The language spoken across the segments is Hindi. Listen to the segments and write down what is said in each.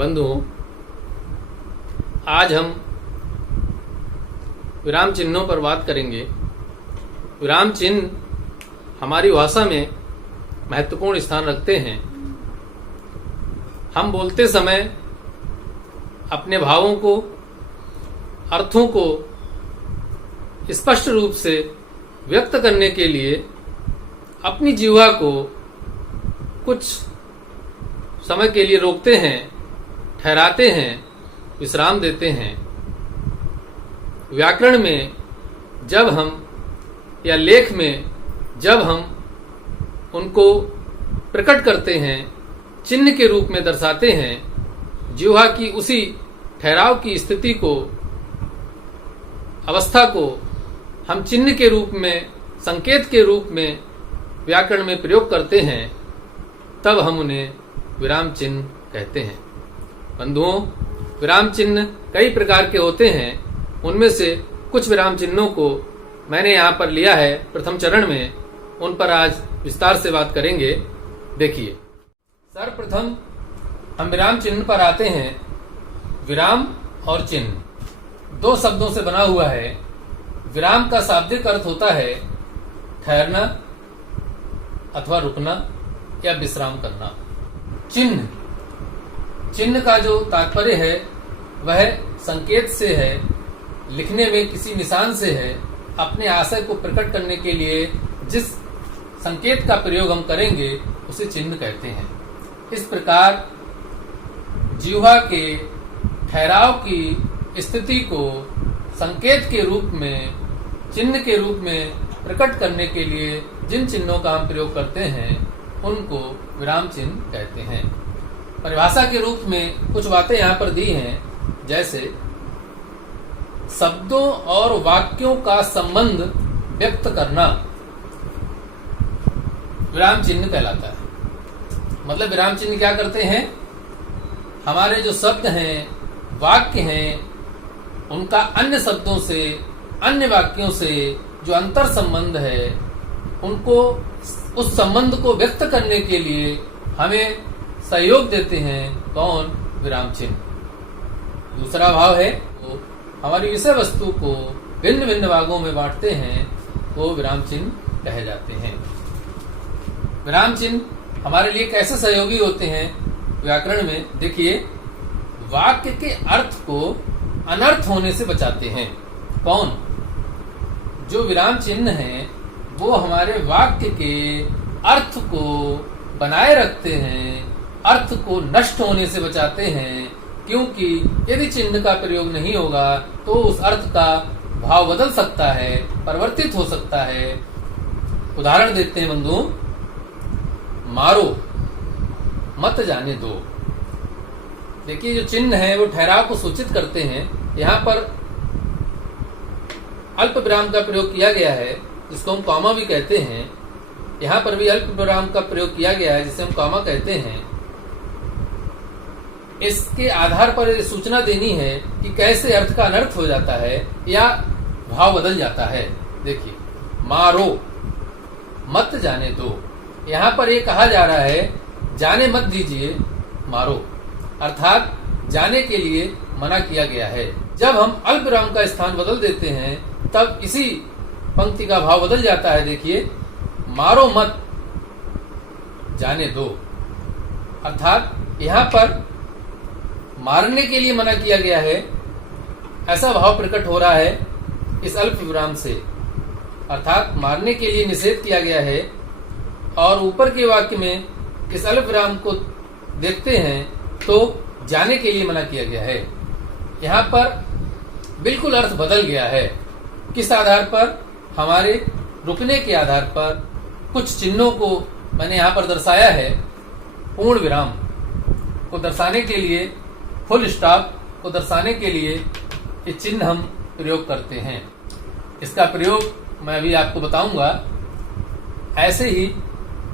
बंधुओं, आज हम विराम चिन्हों पर बात करेंगे। विराम चिन्ह हमारी भाषा में महत्वपूर्ण स्थान रखते हैं। हम बोलते समय अपने भावों को, अर्थों को स्पष्ट रूप से व्यक्त करने के लिए अपनी जीवा को कुछ समय के लिए रोकते हैं, ठहराते हैं, विश्राम देते हैं। व्याकरण में जब हम या लेख में जब हम उनको प्रकट करते हैं, चिन्ह के रूप में दर्शाते हैं, जिह्वा की उसी ठहराव की स्थिति को, अवस्था को हम चिन्ह के रूप में, संकेत के रूप में व्याकरण में प्रयोग करते हैं, तब हम उन्हें विराम चिन्ह कहते हैं। बंधुओं, विराम चिन्ह कई प्रकार के होते हैं। उनमें से कुछ विराम चिन्हों को मैंने यहाँ पर लिया है प्रथम चरण में, उन पर आज विस्तार से बात करेंगे। देखिए, सर्वप्रथम हम विराम चिन्ह पर आते हैं। विराम और चिन्ह दो शब्दों से बना हुआ है। विराम का शाब्दिक अर्थ होता है ठहरना अथवा रुकना या विश्राम करना। चिन्ह का जो तात्पर्य है वह संकेत से है, लिखने में किसी निशान से है। अपने आशय को प्रकट करने के लिए जिस संकेत का प्रयोग हम करेंगे उसे चिन्ह कहते हैं। इस प्रकार जिह्वा के ठहराव की स्थिति को संकेत के रूप में, चिन्ह के रूप में प्रकट करने के लिए जिन चिन्हों का हम प्रयोग करते हैं उनको विराम चिन्ह कहते हैं। परिभाषा के रूप में कुछ बातें यहाँ पर दी हैं, जैसे शब्दों और वाक्यों का संबंध व्यक्त करना विराम चिन्ह कहलाता है। मतलब विराम चिन्ह क्या करते हैं? हमारे जो शब्द हैं, वाक्य हैं, उनका अन्य शब्दों से, अन्य वाक्यों से जो अंतर संबंध है, उनको, उस संबंध को व्यक्त करने के लिए हमें सहयोग देते हैं। कौन? विराम चिन्ह। दूसरा भाव है तो हमारी विषय वस्तु को भिन्न भिन्न भागों में बांटते हैं, वो विराम चिन्ह कहे जाते हैं। विराम चिन्ह हमारे लिए कैसे सहयोगी होते हैं व्याकरण में? देखिए, वाक्य के अर्थ को अनर्थ होने से बचाते हैं। कौन? जो विराम चिन्ह हैं वो हमारे वाक्य के अर्थ को बनाए रखते हैं, अर्थ को नष्ट होने से बचाते हैं। क्योंकि यदि चिन्ह का प्रयोग नहीं होगा तो उस अर्थ का भाव बदल सकता है, परिवर्तित हो सकता है। उदाहरण देते हैं बंधुओं। मारो मत जाने दो। देखिए, जो चिन्ह है वो ठहराव को सूचित करते हैं। यहाँ पर अल्प विराम का प्रयोग किया गया है, जिसको हम कॉमा भी कहते हैं। यहाँ पर भी अल्प विराम का प्रयोग किया गया है, जिसे हम कॉमा कहते हैं। इसके आधार पर ये सूचना देनी है कि कैसे अर्थ का अनर्थ हो जाता है या भाव बदल जाता है। देखिए, मारो मत जाने दो। यहाँ पर ये कहा जा रहा है जाने मत दीजिए, मारो, अर्थात जाने के लिए मना किया गया है। जब हम अल्प विराम का स्थान बदल देते हैं तब इसी पंक्ति का भाव बदल जाता है। देखिए, मारो मत जाने दो, अर्थात यहाँ पर मारने के लिए मना किया गया है, ऐसा भाव प्रकट हो रहा है इस अल्प विराम से। अर्थात मारने के लिए निषेध किया गया है। और ऊपर के वाक्य में इस अल्प विराम को देखते हैं तो जाने के लिए मना किया गया है। यहाँ पर बिल्कुल अर्थ बदल गया है। किस आधार पर? हमारे रुकने के आधार पर। कुछ चिन्हों को मैंने यहाँ पर दर्शाया है। पूर्ण विराम को दर्शाने के लिए, फुल स्टॉप को दर्शाने के लिए ये चिन्ह हम प्रयोग करते हैं। इसका प्रयोग मैं अभी आपको बताऊंगा। ऐसे ही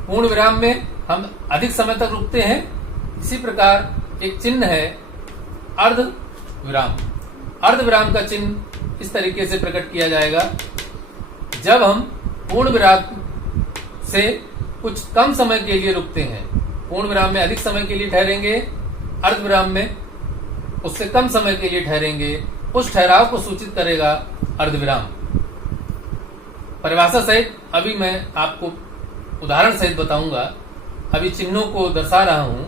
पूर्ण विराम में हम अधिक समय तक रुकते हैं। इसी प्रकार एक चिन्ह है अर्ध विराम। अर्ध विराम का चिन्ह इस तरीके से प्रकट किया जाएगा। जब हम पूर्ण विराम से कुछ कम समय के लिए रुकते हैं, पूर्ण विराम में अधिक समय के लिए ठहरेंगे अर्धविराम में उससे कम समय के लिए ठहरेंगे, उस ठहराव को सूचित करेगा अर्धविराम। परिभाषा सहित अभी मैं आपको उदाहरण सहित बताऊंगा। अभी चिन्हों को दर्शा रहा हूं।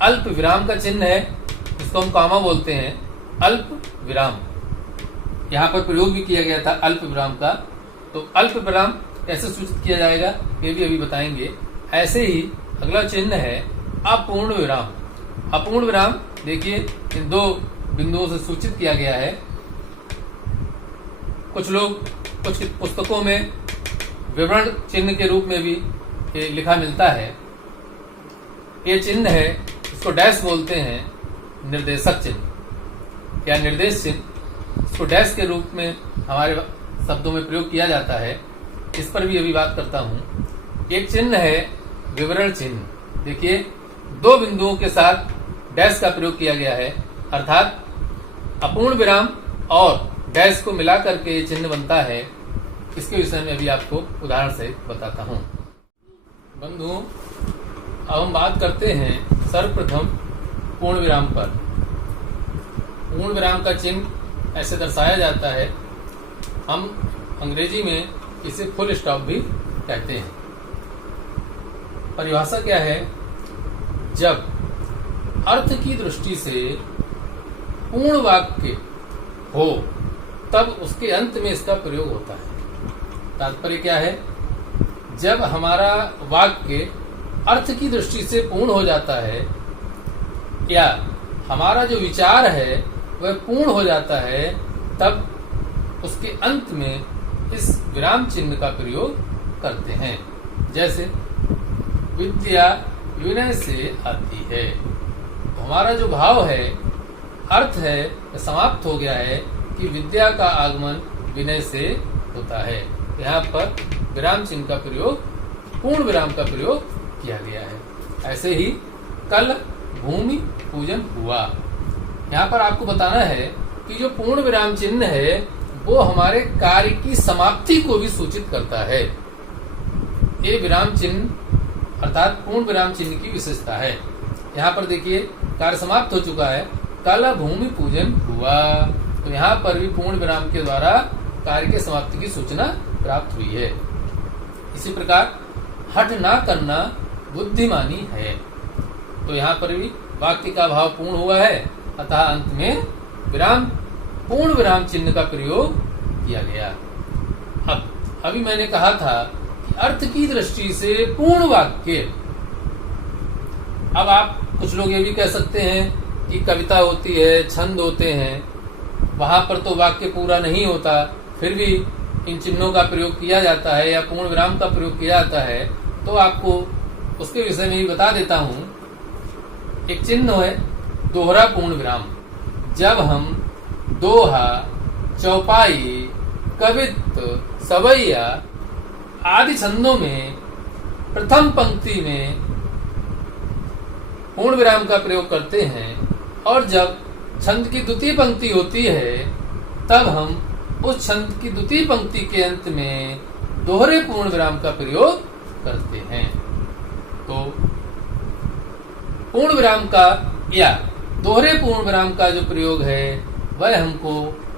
अल्प विराम का चिन्ह है, इसको हम कॉमा बोलते हैं, अल्प विराम। यहां पर प्रयोग भी किया गया था अल्प विराम का। तो अल्प विराम कैसे सूचित किया जाएगा ये भी अभी बताएंगे। ऐसे ही अगला चिन्ह है अपूर्ण विराम। अपूर्ण विराम देखिए इन दो बिंदुओं से सूचित किया गया है। कुछ पुस्तकों में विवरण चिन्ह के रूप में भी ये लिखा मिलता है। ये चिन्ह है, इसको डैश बोलते हैं, निर्देशक चिन्ह या निर्देश चिन्ह। इसको डैश के रूप में हमारे शब्दों में प्रयोग किया जाता है। इस पर भी अभी बात करता हूं। एक चिन्ह है विवरण चिन्ह। देखिए दो बिंदुओं के साथ डैश का प्रयोग किया गया है, अर्थात अपूर्ण विराम और डैश को मिला करके ये चिन्ह बनता है। इसके विषय में अभी आपको उदाहरण से बताता हूं। बंधुओं, अब हम बात करते हैं सर्वप्रथम पूर्ण विराम पर। पूर्ण विराम का चिन्ह ऐसे दर्शाया जाता है, हम अंग्रेजी में इसे फुल स्टॉप भी कहते हैं। परिभाषा क्या है? जब अर्थ की दृष्टि से पूर्ण वाक्य हो तब उसके अंत में इसका प्रयोग होता है। तात्पर्य क्या है? जब हमारा वाक्य अर्थ की दृष्टि से पूर्ण हो जाता है या हमारा जो विचार है वह पूर्ण हो जाता है, तब उसके अंत में इस विराम चिन्ह का प्रयोग करते हैं। जैसे विद्या विनय से आती है। तो हमारा जो भाव है, अर्थ है, समाप्त हो गया है कि विद्या का आगमन विनय से होता है। यहाँ पर विराम चिन्ह का प्रयोग, पूर्ण विराम का प्रयोग किया गया है। ऐसे ही कल भूमि पूजन हुआ। यहाँ पर आपको बताना है कि जो पूर्ण विराम चिन्ह है वो हमारे कार्य की समाप्ति को भी सूचित करता है। ये विराम चिन्ह अर्थात पूर्ण विराम चिन्ह की विशेषता है। यहाँ पर देखिए कार्य समाप्त हो चुका है, कल भूमि पूजन हुआ। तो यहाँ पर भी पूर्ण विराम के द्वारा कार्य के समाप्ति की सूचना प्राप्त हुई है। इसी प्रकार हठ ना करना बुद्धिमानी है। तो यहाँ पर भी वाक्य का भाव पूर्ण हुआ है, अतः अंत में विराम पूर्ण विराम चिन्ह का प्रयोग किया गया। अब अभी मैंने कहा था कि अर्थ की दृष्टि से पूर्ण वाक्य। अब आप कुछ लोग ये भी कह सकते हैं कि कविता होती है, छंद होते हैं, वहां पर तो वाक्य पूरा नहीं होता, फिर भी इन चिन्हों का प्रयोग किया जाता है या पूर्ण विराम का प्रयोग किया जाता है। तो आपको उसके विषय में भी बता देता हूं। एक चिन्ह है दोहरा पूर्ण विराम। जब हम दोहा, चौपाई, कवित्व, सवैया आदि छंदों में प्रथम पंक्ति में पूर्ण विराम का प्रयोग करते हैं और जब छंद की द्वितीय पंक्ति होती है तब हम उस छंद की द्वितीय पंक्ति के अंत में दोहरे पूर्ण विराम का प्रयोग करते हैं। तो पूर्ण विराम का या दोहरे पूर्ण विराम का जो प्रयोग है वह हमको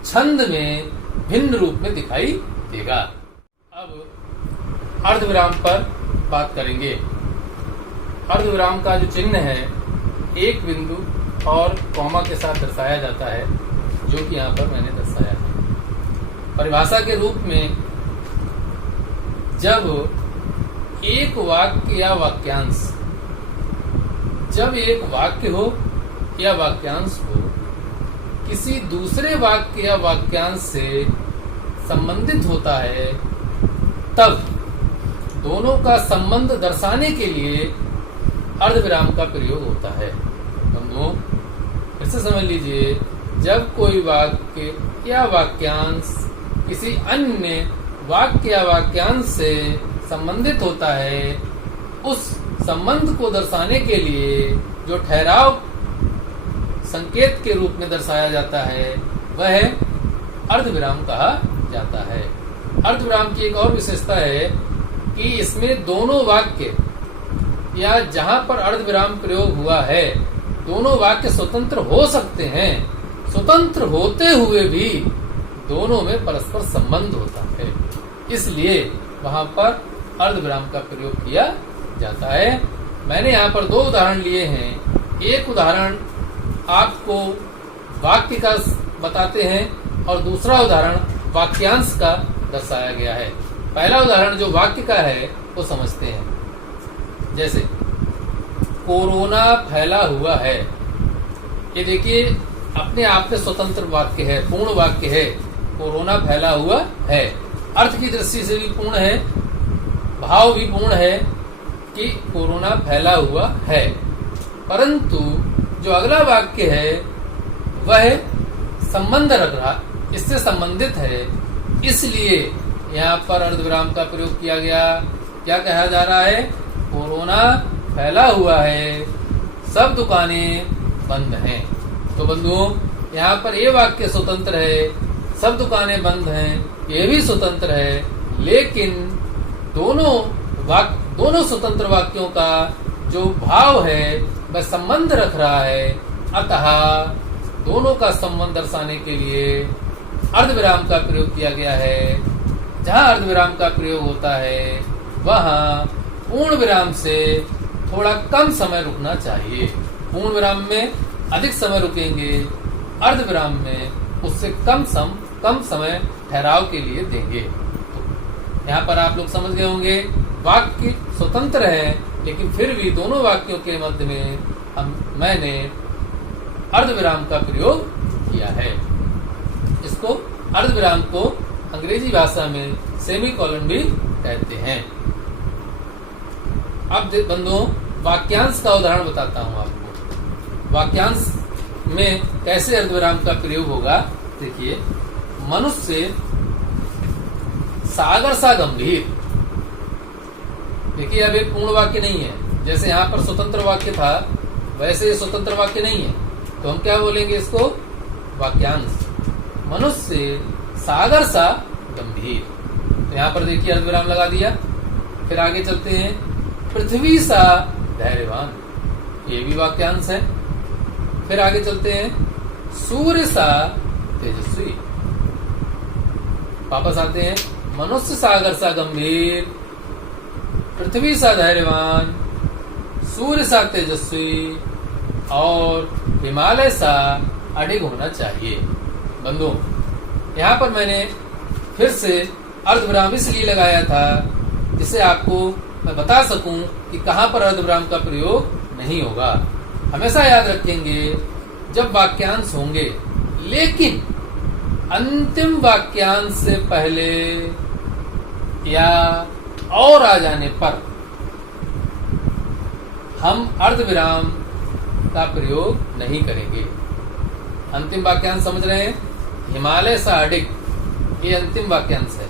छंद में भिन्न रूप में दिखाई देगा। अब अर्धविराम पर बात करेंगे। अर्धविराम का जो चिन्ह है एक बिंदु और कॉमा के साथ दर्शाया जाता है, जो कि यहाँ पर मैंने दर्शाया है। परिभाषा के रूप में जब एक वाक्य या वाक्यांश, जब एक वाक्य हो या वाक्यांश हो किसी दूसरे वाक्य या वाक्यांश से संबंधित होता है, तब दोनों का संबंध दर्शाने के लिए अर्धविराम का प्रयोग होता है। बंधुओं, फिर से समझ लीजिए, जब कोई वाक्य या वाक्यांश किसी अन्य वाक्य या वाक्यांश से संबंधित होता है, उस संबंध को दर्शाने के लिए जो ठहराव संकेत के रूप में दर्शाया जाता है वह अर्धविराम कहा जाता है। अर्धविराम की एक और विशेषता है कि इसमें दोनों वाक्य या जहां पर अर्धविराम प्रयोग हुआ है दोनों वाक्य स्वतंत्र हो सकते हैं, स्वतंत्र होते हुए भी दोनों में परस्पर संबंध होता है, इसलिए वहां पर अर्धविराम का प्रयोग किया जाता है। मैंने यहाँ पर दो उदाहरण लिए हैं। एक उदाहरण आपको वाक्य का बताते हैं और दूसरा उदाहरण वाक्यांश का दर्शाया गया है। पहला उदाहरण जो वाक्य का है वो समझते हैं। जैसे कोरोना फैला हुआ है, ये देखिए अपने आप में स्वतंत्र वाक्य है, पूर्ण वाक्य है। कोरोना फैला हुआ है, अर्थ की दृष्टि से भी पूर्ण है, भाव भी पूर्ण है कि कोरोना फैला हुआ है। परंतु जो अगला वाक्य है वह संबंध रख रहा, इससे संबंधित है, इसलिए यहाँ पर अर्धविराम का प्रयोग किया गया। क्या कहा जा रहा है? कोरोना फैला हुआ है, सब दुकानें बंद हैं। तो बंधुओं, यहाँ पर ये वाक्य स्वतंत्र है, सब दुकानें बंद हैं, ये भी स्वतंत्र है, लेकिन दोनों स्वतंत्र वाक्यों का जो भाव है वह संबंध रख रहा है। अतः दोनों का संबंध दर्शाने के लिए अर्धविराम का प्रयोग किया गया है। जहाँ अर्धविराम का प्रयोग होता है वहाँ पूर्ण विराम से थोड़ा कम समय रुकना चाहिए। पूर्ण विराम में अधिक समय रुकेंगे, अर्धविराम में उससे कम समय ठहराव के लिए देंगे। तो यहाँ पर आप लोग समझ गए होंगे, वाक्य स्वतंत्र है, लेकिन फिर भी दोनों वाक्यों के मध्य में मैंने अर्धविराम का प्रयोग किया है। इसको अर्धविराम को अंग्रेजी भाषा में सेमीकोलन भी कहते हैं। अब बंधुओं, वाक्यांश का उदाहरण बताता हूं आपको। वाक्यांश में कैसे अर्धविराम का प्रयोग होगा, देखिए। मनुष्य सागर सा गंभीर, देखिए अब एक पूर्ण वाक्य नहीं है। जैसे यहाँ पर स्वतंत्र वाक्य था, वैसे स्वतंत्र वाक्य नहीं है, तो हम क्या बोलेंगे इसको? वाक्यांश। मनुष्य सागर सा गंभीर, तो यहाँ पर देखिए अर्धविराम लगा दिया। फिर आगे चलते हैं, पृथ्वी सा धैर्यवान, ये भी वाक्यांश है। फिर आगे चलते हैं, सूर्य सा तेजस्वी। वापस आते हैं, मनुष्य सागर सा गंभीर, पृथ्वी सा धैर्यवान, सूर्य सा तेजस्वी और हिमालय सा अडिग होना चाहिए। बंधुओं, यहाँ पर मैंने फिर से अर्धविराम इसलिए लगाया था जिससे आपको मैं बता सकूं कि कहां पर अर्धविराम का प्रयोग नहीं होगा। हमेशा याद रखेंगे, जब वाक्यांश होंगे, लेकिन अंतिम वाक्यांश से पहले या और आ जाने पर हम अर्धविराम का प्रयोग नहीं करेंगे। अंतिम वाक्यांश समझ रहे हैं? हिमालय सा अडिग, ये अंतिम वाक्यांश है,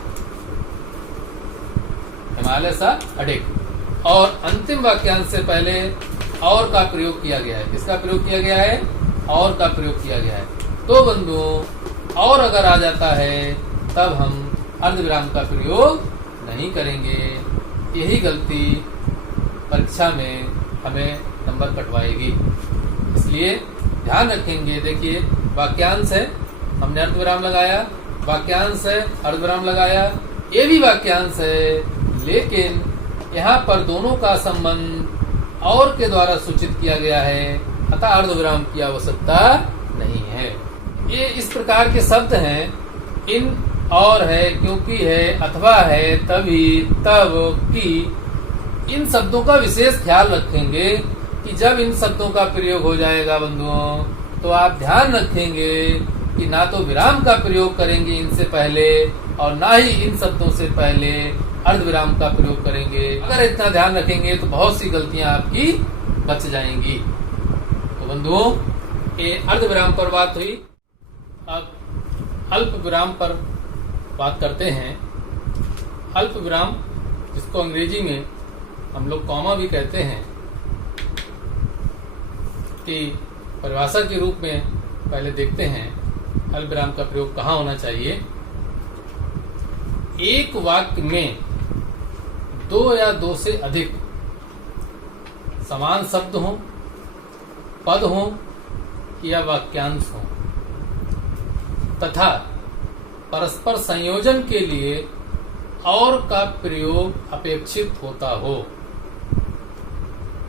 हिमालय सा अडिग। और अंतिम वाक्यांश से पहले और का प्रयोग किया गया है। किसका प्रयोग किया गया है? और का प्रयोग किया गया है। तो बंधुओं, और अगर आ जाता है तब हम अर्धविराम का प्रयोग नहीं करेंगे। यही गलती परीक्षा में हमें नंबर कटवाएगी, इसलिए ध्यान रखेंगे। देखिए, वाक्यांश है, हमने अर्धविराम लगाया, वाक्यांश है, अर्धविराम लगाया, ये भी वाक्यांश है, लेकिन यहाँ पर दोनों का संबंध और के द्वारा सूचित किया गया है, अतः अर्धविराम की आवश्यकता नहीं है। ये इस प्रकार के शब्द हैं, इन, और है, क्योंकि है, अथवा है, तभी, तब, की, इन शब्दों का विशेष ख्याल रखेंगे कि जब इन शब्दों का प्रयोग हो जाएगा बंधुओं, तो आप ध्यान रखेंगे कि ना तो विराम का प्रयोग करेंगे इनसे पहले और ना ही इन शब्दों से पहले अर्धविराम का प्रयोग करेंगे। अगर इतना ध्यान रखेंगे तो बहुत सी गलतियां आपकी बच जाएंगी। तो बंधुओं, ये अर्धविराम पर बात हुई। अब अल्प विराम पर बात करते हैं। अल्प विराम, जिसको अंग्रेजी में हम लोग कॉमा भी कहते हैं, कि परिभाषा के रूप में पहले देखते हैं अल्प विराम का प्रयोग कहाँ होना चाहिए। एक वाक्य में दो या दो से अधिक समान शब्द हों पद हो या वाक्यांश हो तथा परस्पर संयोजन के लिए और का प्रयोग अपेक्षित होता हो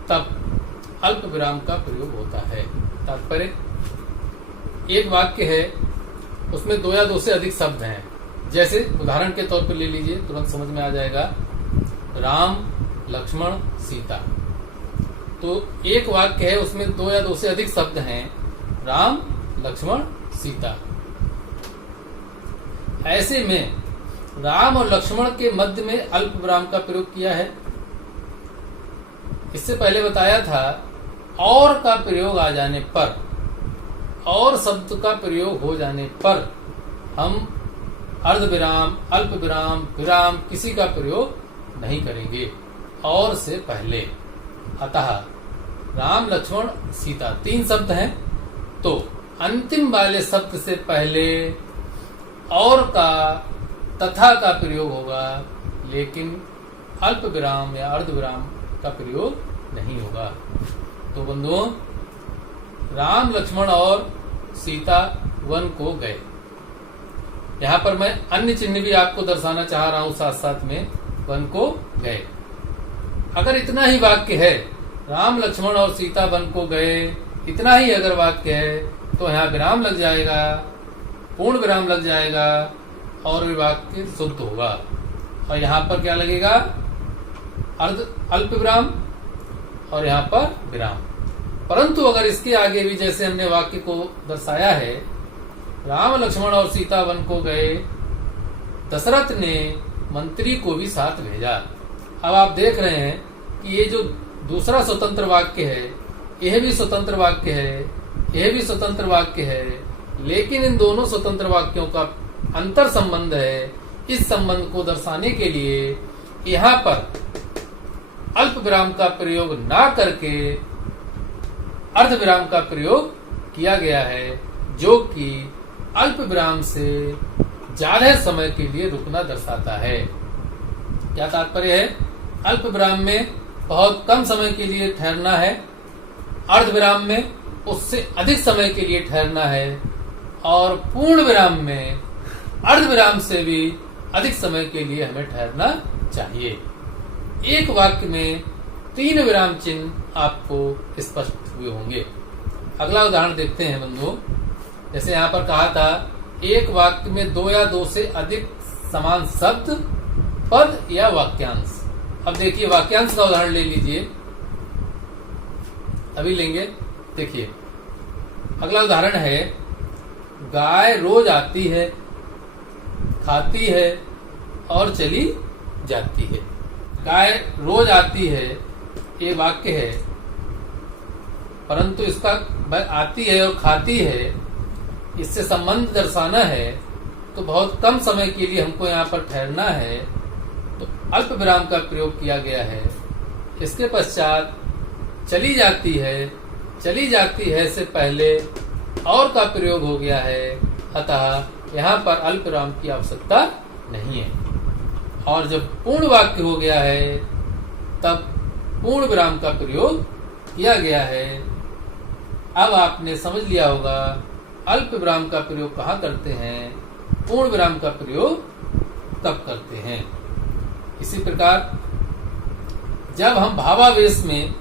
तब अल्प विराम का प्रयोग होता है। तात्पर्य, एक वाक्य है उसमें दो या दो से अधिक शब्द हैं। जैसे उदाहरण के तौर पर ले लीजिए, तुरंत समझ में आ जाएगा। राम, लक्ष्मण, सीता। तो एक वाक्य है उसमें दो या दो से अधिक शब्द हैं, राम, लक्ष्मण, सीता। ऐसे में राम और लक्ष्मण के मध्य में अल्प विराम का प्रयोग किया है। इससे पहले बताया था और का प्रयोग आ जाने पर, और शब्द का प्रयोग हो जाने पर हम अर्ध विराम, अल्प विराम, विराम किसी का प्रयोग नहीं करेंगे और से पहले। अतः राम, लक्ष्मण, सीता 3 शब्द हैं, तो अंतिम वाले शब्द से पहले और का तथा का प्रयोग होगा, लेकिन अल्प विराम या अर्ध विराम का प्रयोग नहीं होगा। तो बंधुओं, राम, लक्ष्मण और सीता वन को गए। यहां पर मैं अन्य चिन्ह भी आपको दर्शाना चाह रहा हूं साथ साथ में, वन को गए। अगर इतना ही वाक्य है, राम, लक्ष्मण और सीता वन को गए, इतना ही अगर वाक्य है, तो यहाँ विराम लग जाएगा, पूर्ण विराम लग जाएगा और वाक्य शुद्ध होगा। और यहाँ पर क्या लगेगा? अल्प विराम और यहाँ पर विराम। परंतु अगर इसके आगे भी जैसे हमने वाक्य को दर्शाया है, राम, लक्ष्मण और सीता वन को गए, दशरथ ने मंत्री को भी साथ भेजा। अब आप देख रहे हैं कि ये जो दूसरा स्वतंत्र वाक्य है, यह भी स्वतंत्र वाक्य है, यह भी स्वतंत्र वाक्य है, लेकिन इन दोनों स्वतंत्र वाक्यों का अंतर संबंध है। इस संबंध को दर्शाने के लिए यहाँ पर अल्प विराम का प्रयोग ना करके अर्ध विराम का प्रयोग किया गया है, जो कि अल्प विराम से ज्यादा समय के लिए रुकना दर्शाता है। क्या तात्पर्य है? अल्प विराम में बहुत कम समय के लिए ठहरना है, अर्ध विराम में उससे अधिक समय के लिए ठहरना है, और पूर्ण विराम में अर्ध विराम से भी अधिक समय के लिए हमें ठहरना चाहिए। एक वाक्य में 3 विराम चिन्ह आपको स्पष्ट हुए होंगे। अगला उदाहरण देखते हैं बंधुओं। जैसे यहाँ पर कहा था, एक वाक्य में 2 या 2 से अधिक समान शब्द, पद या वाक्यांश। अब देखिए, वाक्यांश का उदाहरण ले लीजिए, अभी लेंगे। देखिए, अगला उदाहरण है, गाय रोज आती है, खाती है और चली जाती है। गाय रोज आती है, ये वाक्य है, परंतु इसका आती है और खाती है, इससे संबंध दर्शाना है, तो बहुत कम समय के लिए हमको यहाँ पर ठहरना है, तो अल्प विराम का प्रयोग किया गया है। इसके पश्चात चली जाती है से पहले और का प्रयोग हो गया है, अतः यहाँ पर अल्प विराम की आवश्यकता नहीं है। और जब पूर्ण वाक्य हो गया है, तब पूर्ण विराम का प्रयोग किया गया है। अब आपने समझ लिया होगा अल्प विराम का प्रयोग कहाँ करते हैं, पूर्ण विराम का प्रयोग कब करते हैं। इसी प्रकार जब हम भावावेश में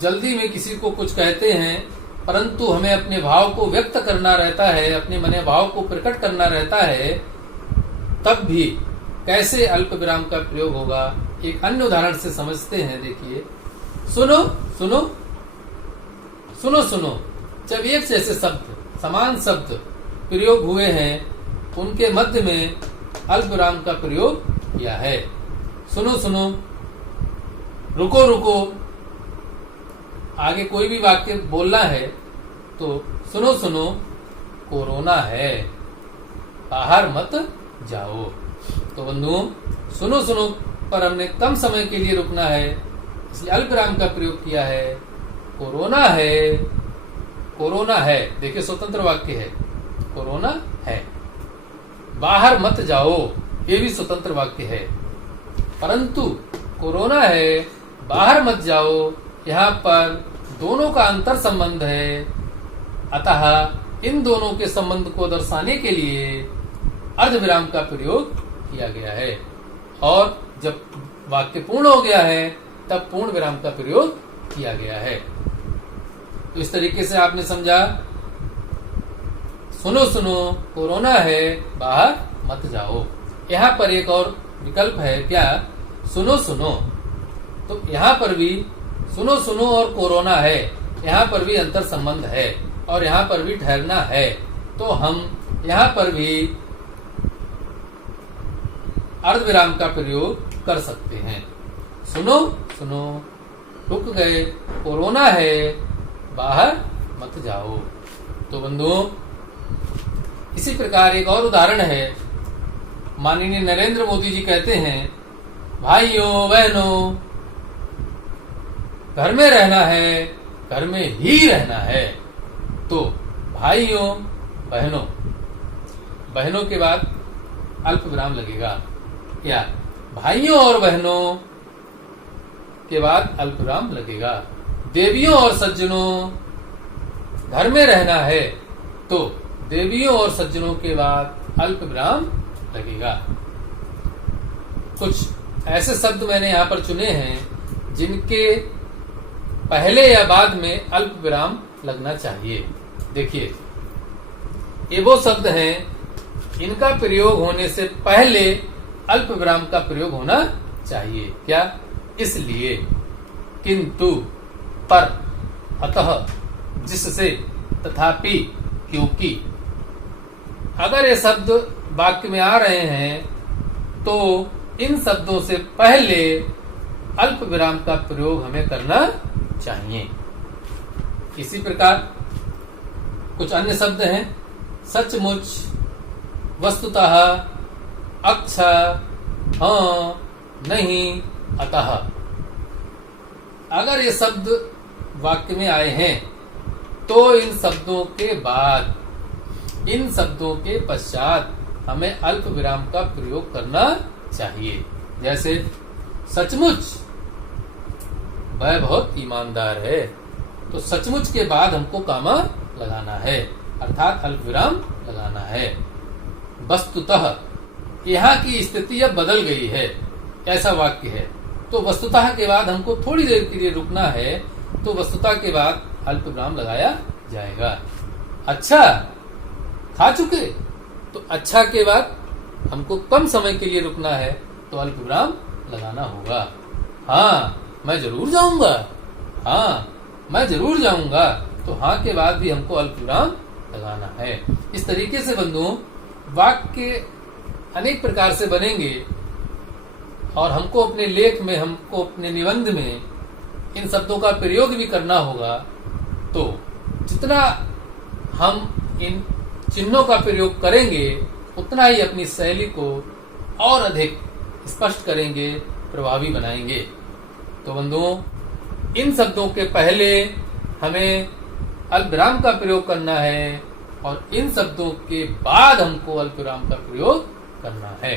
जल्दी में किसी को कुछ कहते हैं, परंतु हमें अपने भाव को व्यक्त करना रहता है, अपने मन भाव को प्रकट करना रहता है, तब भी कैसे अल्प विराम का प्रयोग होगा, एक अन्य उदाहरण से समझते हैं। देखिए, सुनो सुनो सुनो सुनो, जब एक जैसे शब्द, समान शब्द प्रयोग हुए हैं, उनके मध्य में अल्प विराम का प्रयोग किया है। सुनो सुनो, रुको रुको, आगे कोई भी वाक्य बोलना है तो सुनो सुनो, कोरोना है, बाहर मत जाओ। तो बंधुओं, सुनो सुनो पर हमने कम समय के लिए रुकना है, इसलिए अल्प विराम का प्रयोग किया है। कोरोना है, कोरोना है, देखिए स्वतंत्र वाक्य है, कोरोना है। बाहर मत जाओ, ये भी स्वतंत्र वाक्य है, परंतु कोरोना है, बाहर मत जाओ, यहाँ पर दोनों का अंतर संबंध है, अतः इन दोनों के संबंध को दर्शाने के लिए अर्धविराम का प्रयोग किया गया है। और जब वाक्य पूर्ण हो गया है तब पूर्ण विराम का प्रयोग किया गया है। तो इस तरीके से आपने समझा, सुनो सुनो कोरोना है बाहर मत जाओ। यहाँ पर एक और विकल्प है, क्या? सुनो सुनो। तो यहाँ पर भी सुनो सुनो और कोरोना है, यहाँ पर भी अंतर संबंध है और यहाँ पर भी ठहरना है। तो हम यहाँ पर भी अर्धविराम का प्रयोग कर सकते हैं। सुनो सुनो, रुक गए, कोरोना है बाहर मत जाओ। तो बंधुओं, इसी प्रकार एक और उदाहरण है। माननीय नरेंद्र मोदी जी कहते हैं, भाइयों बहनों, घर में रहना है, घर में ही रहना है। तो भाइयों बहनों, बहनों के बाद अल्प विराम लगेगा, या भाइयों और बहनों के बाद अल्प विराम लगेगा। देवियों और सज्जनों, घर में रहना है, तो देवियों और सज्जनों के बाद अल्प विराम लगेगा। कुछ ऐसे शब्द मैंने यहाँ पर चुने हैं जिनके पहले या बाद में अल्प विराम लगना चाहिए। देखिए, ये वो शब्द हैं इनका प्रयोग होने से पहले अल्प विराम का प्रयोग होना चाहिए। क्या? इसलिए, किंतु, पर, अतः, जिससे, तथापि, क्योंकि। अगर ये शब्द वाक्य में आ रहे हैं तो इन शब्दों से पहले अल्प विराम का प्रयोग हमें करना चाहिए। इसी प्रकार कुछ अन्य शब्द हैं, सचमुच, वस्तुतः, अच्छा, हाँ, नहीं, अतः। अगर ये शब्द वाक्य में आए हैं तो इन शब्दों के बाद, इन शब्दों के पश्चात हमें अल्प विराम का प्रयोग करना चाहिए। जैसे, सचमुच वह बहुत ईमानदार है, तो सचमुच के बाद हमको कामा लगाना है, अर्थात अल्प विराम लगाना है। वस्तुतः, यहाँ की स्थिति अब बदल गई है, ऐसा वाक्य है, तो वस्तुतः के बाद हमको थोड़ी देर के लिए रुकना है, तो वस्तुतः के बाद अल्प विराम लगाया जाएगा। अच्छा, खा चुके, तो अच्छा के बाद हमको कम समय के लिए रुकना है, तो अल्प विराम लगाना होगा। हाँ, मैं जरूर जाऊंगा, हाँ, मैं जरूर जाऊंगा, तो हाँ के बाद भी हमको अल्प विराम लगाना है। इस तरीके से बंधुओं, वाक्य अनेक प्रकार से बनेंगे और हमको अपने लेख में, हमको अपने निबंध में इन शब्दों का प्रयोग भी करना होगा। तो जितना हम इन चिन्हों का प्रयोग करेंगे उतना ही अपनी शैली को और अधिक स्पष्ट करेंगे, प्रभावी बनाएंगे। तो बंधुओं, इन शब्दों के पहले हमें अल्पविराम का प्रयोग करना है और इन शब्दों के बाद हमको अल्पविराम का प्रयोग करना है।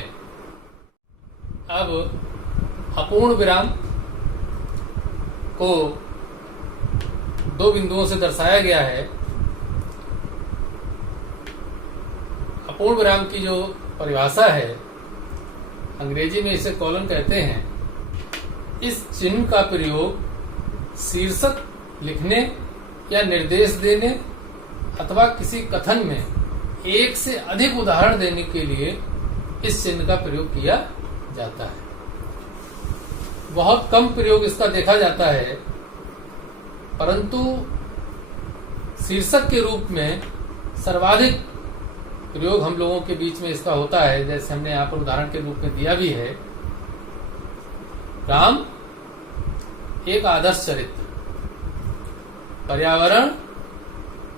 अब अपूर्ण विराम को दो बिंदुओं से दर्शाया गया है। अपूर्ण विराम की जो परिभाषा है, अंग्रेजी में इसे कॉलन कहते हैं। इस चिन्ह का प्रयोग शीर्षक लिखने या निर्देश देने अथवा किसी कथन में एक से अधिक उदाहरण देने के लिए इस चिन्ह का प्रयोग किया जाता है। बहुत कम प्रयोग इसका देखा जाता है, परंतु शीर्षक के रूप में सर्वाधिक प्रयोग हम लोगों के बीच में इसका होता है। जैसे हमने यहाँ पर उदाहरण के रूप में दिया भी है, राम एक आदर्श चरित्र, पर्यावरण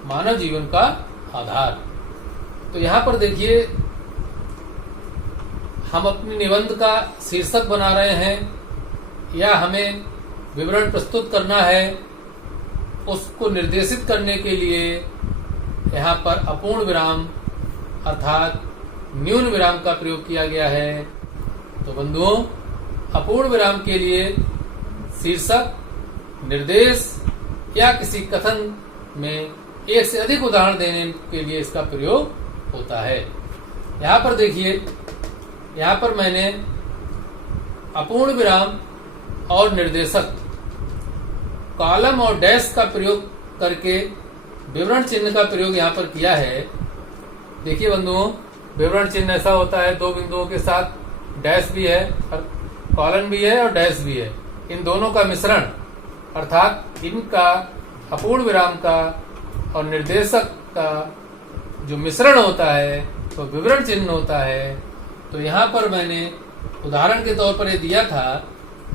मानव जीवन का आधार। तो यहाँ पर देखिए, हम अपने निबंध का शीर्षक बना रहे हैं या हमें विवरण प्रस्तुत करना है, उसको निर्देशित करने के लिए यहाँ पर अपूर्ण विराम अर्थात न्यून विराम का प्रयोग किया गया है। तो बंधुओं, अपूर्ण विराम के लिए शीर्षक निर्देश या किसी कथन में एक से अधिक उदाहरण देने के लिए इसका प्रयोग होता है। यहाँ पर देखिए, यहाँ पर मैंने अपूर्ण विराम और निर्देशक, कॉलम और डैश का प्रयोग करके विवरण चिन्ह का प्रयोग यहाँ पर किया है। देखिए बंधुओं, विवरण चिन्ह ऐसा होता है, दो बिंदुओं के साथ डैश भी है, कॉलन भी है और डैश भी है। इन दोनों का मिश्रण अर्थात इनका अपूर्ण विराम का और निर्देशक का जो मिश्रण होता है तो विवरण चिन्ह होता है। तो यहाँ पर मैंने उदाहरण के तौर पर ये दिया था।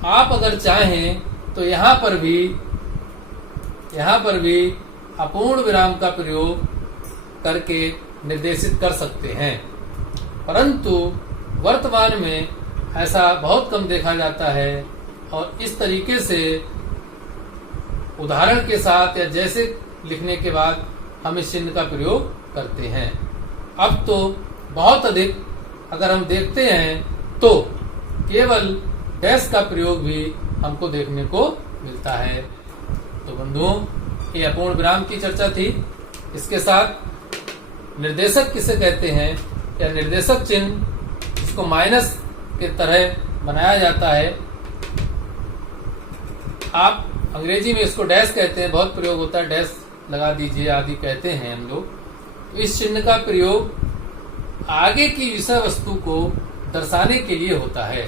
आप अगर चाहें तो यहाँ पर भी अपूर्ण विराम का प्रयोग करके निर्देशित कर सकते हैं, परंतु वर्तमान में ऐसा बहुत कम देखा जाता है और इस तरीके से उदाहरण के साथ या जैसे लिखने के बाद हम इस चिन्ह का प्रयोग करते हैं। अब तो बहुत अधिक अगर हम देखते हैं तो केवल डैश का प्रयोग भी हमको देखने को मिलता है। तो बंधुओं, ये अपूर्ण विराम की चर्चा थी। इसके साथ निर्देशक किसे कहते हैं या निर्देशक चिन्ह इसको माइनस के तरह बनाया जाता है। आप अंग्रेजी में इसको डैश कहते हैं, बहुत प्रयोग होता है, डैश लगा दीजिए आदि कहते हैं हम लोग। तो इस चिन्ह का प्रयोग आगे की विषय वस्तु को दर्शाने के लिए होता है।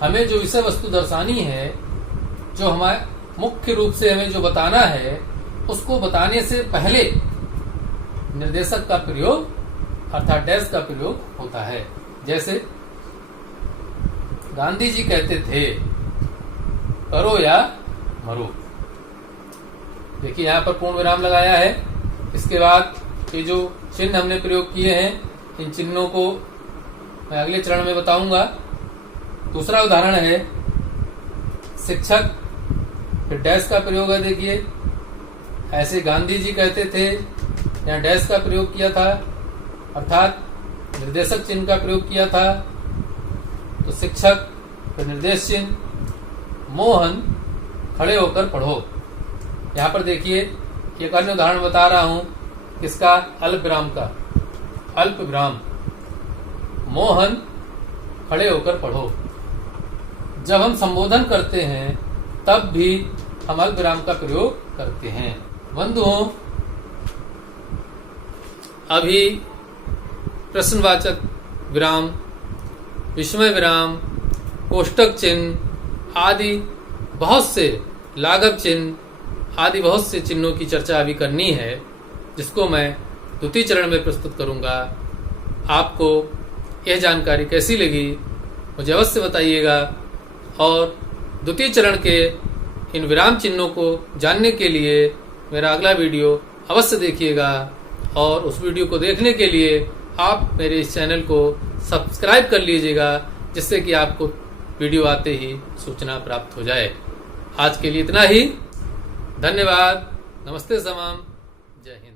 हमें जो विषय वस्तु दर्शानी है, जो हमारे मुख्य रूप से हमें जो बताना है, उसको बताने से पहले निर्देशक का प्रयोग अर्थात डैश का प्रयोग होता है। जैसे गांधी जी कहते थे, करो या मरो। देखिए यहाँ पर पूर्ण विराम लगाया है। इसके बाद ये जो चिन्ह हमने प्रयोग किए हैं, इन चिन्हों को मैं अगले चरण में बताऊंगा। दूसरा उदाहरण है शिक्षक, फिर डैश का प्रयोग है। देखिए ऐसे गांधी जी कहते थे, यहाँ डैश का प्रयोग किया था अर्थात निर्देशक चिन्ह का प्रयोग किया था। तो शिक्षक, फिर निर्देश चिन्ह, मोहन खड़े होकर पढ़ो। यहाँ पर देखिए एक अन्य उदाहरण बता रहा हूं, किसका? अल्प विराम का। अल्प विराम, मोहन खड़े होकर पढ़ो। जब हम संबोधन करते हैं तब भी हम अल्प विराम का प्रयोग करते हैं। बंधुओं, अभी प्रश्नवाचक विराम, विस्मय विराम, कोष्टक चिन्ह आदि बहुत से, लाघव चिन्ह आदि बहुत से चिन्हों की चर्चा अभी करनी है, जिसको मैं द्वितीय चरण में प्रस्तुत करूंगा। आपको यह जानकारी कैसी लगी मुझे अवश्य बताइएगा और द्वितीय चरण के इन विराम चिन्हों को जानने के लिए मेरा अगला वीडियो अवश्य देखिएगा और उस वीडियो को देखने के लिए आप मेरे इस चैनल को सब्सक्राइब कर लीजिएगा, जिससे कि आपको वीडियो आते ही सूचना प्राप्त हो जाए। आज के लिए इतना ही। धन्यवाद। नमस्ते समाम। जय हिंद।